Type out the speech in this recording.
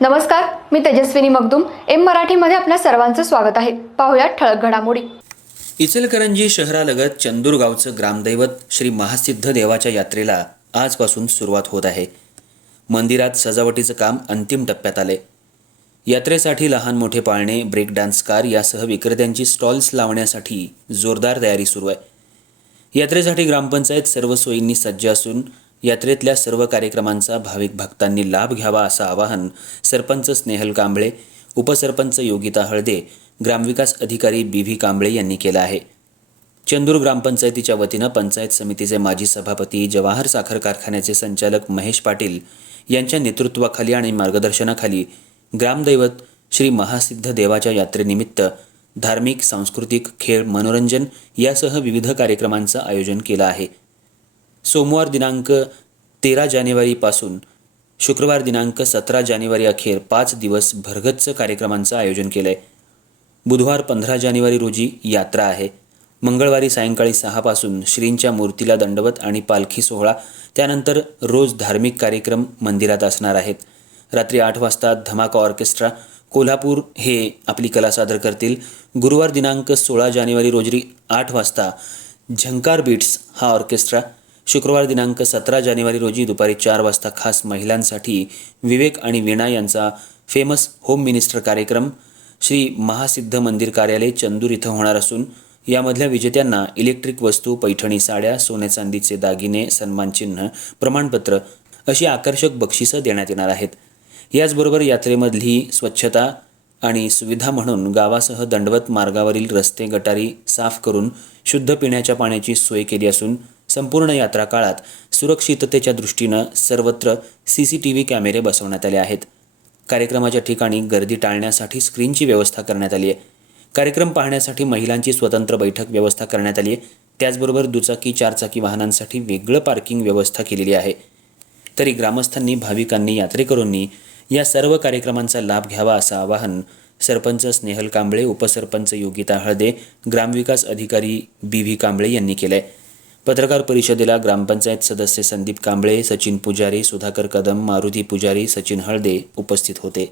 नमस्कार मी तेजस्विनी मगदुम. एम मराठीमध्ये आपल्या सर्वांचं स्वागत आहे. पाहुयात ठळक घडामोडी. इचलकरंजी शहरालगत चंदूर गावचं ग्रामदैवत श्री महासिद्ध देवाच्या यात्रेला आजपासून सुरुवात होत आहे. मंदिरात सजावटीचं काम अंतिम टप्प्यात आले यात्रेसाठी लहान मोठे पाळणे ब्रेक डान्स कार यासह विक्रेत्यांची स्टॉल्स लावण्यासाठी जोरदार तयारी सुरू आहे. यात्रेसाठी ग्रामपंचायत सर्व सोयींनी सज्ज असून यात्रेतल्या सर्व कार्यक्रमांचा भाविक भक्तांनी लाभ घ्यावा असं आवाहन सरपंच स्नेहल कांबळे उपसरपंच योगिता हळदे ग्रामविकास अधिकारी बी व्ही कांबळे यांनी केलं आहे. चंदूर ग्रामपंचायतीच्या वतीनं पंचायत समितीचे माजी सभापती जवाहर साखर कारखान्याचे संचालक महेश पाटील यांच्या नेतृत्वाखाली आणि मार्गदर्शनाखाली ग्रामदैवत श्री महासिद्ध देवाच्या यात्रेनिमित्त धार्मिक सांस्कृतिक खेळ मनोरंजन यासह विविध कार्यक्रमांचं आयोजन केलं आहे. सोमवार दिनांक तेरा जानेवारीपासून शुक्रवार दिनांक सतरा जानेवारी अखेर पाच दिवस भरगच्च कार्यक्रमांचं आयोजन केलं आहे बुधवार पंधरा जानेवारी रोजी यात्रा आहे. मंगळवारी सायंकाळी सहापासून श्रींच्या मूर्तीला दंडवत आणि पालखी सोहळा त्यानंतर रोज धार्मिक कार्यक्रम मंदिरात असणार आहेत. रात्री आठ वाजता धमाका ऑर्केस्ट्रा कोल्हापूर हे आपली कला सादर करतील. गुरुवार दिनांक सोळा जानेवारी रोजी आठ वाजता झंकार बीट्स हा ऑर्केस्ट्रा शुक्रवार दिनांक सतरा जानेवारी रोजी दुपारी चार वाजता खास महिलांसाठी विवेक आणि वीणा यांचा फेमस होम मिनिस्टर कार्यक्रम श्री महासिद्ध मंदिर कार्यालय चंदूर इथं होणार असून यामधल्या विजेत्यांना इलेक्ट्रिक वस्तू पैठणी साड्या सोने चांदीचे दागिने सन्मानचिन्ह प्रमाणपत्र अशी आकर्षक बक्षिसं देण्यात येणार आहेत. याचबरोबर यात्रेमधली स्वच्छता आणि सुविधा म्हणून गावासह दंडवत मार्गावरील रस्ते गटारी साफ करून शुद्ध पिण्याच्या पाण्याची सोय केली असून संपूर्ण यात्रा काळात सुरक्षिततेच्या दृष्टीनं सर्वत्र सी सी टी व्ही कॅमेरे बसवण्यात आले आहेत. कार्यक्रमाच्या ठिकाणी गर्दी टाळण्यासाठी स्क्रीनची व्यवस्था करण्यात आली आहे. कार्यक्रम पाहण्यासाठी महिलांची स्वतंत्र बैठक व्यवस्था करण्यात आली आहे. त्याचबरोबर दुचाकी चारचाकी वाहनांसाठी वेगळं पार्किंग व्यवस्था केलेली आहे. तरी ग्रामस्थांनी भाविकांनी यात्रेकरूंनी या सर्व कार्यक्रमांचा लाभ घ्यावा असं आवाहन सरपंच स्नेहल कांबळे उपसरपंच योगिता हळदे ग्रामविकास अधिकारी बी व्ही कांबळे यांनी केलं आहे पत्रकार परिषदेला ग्रामपंचायत सदस्य संदीप कांबळे सचिन पुजारी सुधाकर कदम मारुती पुजारी सचिन हळदे उपस्थित होते.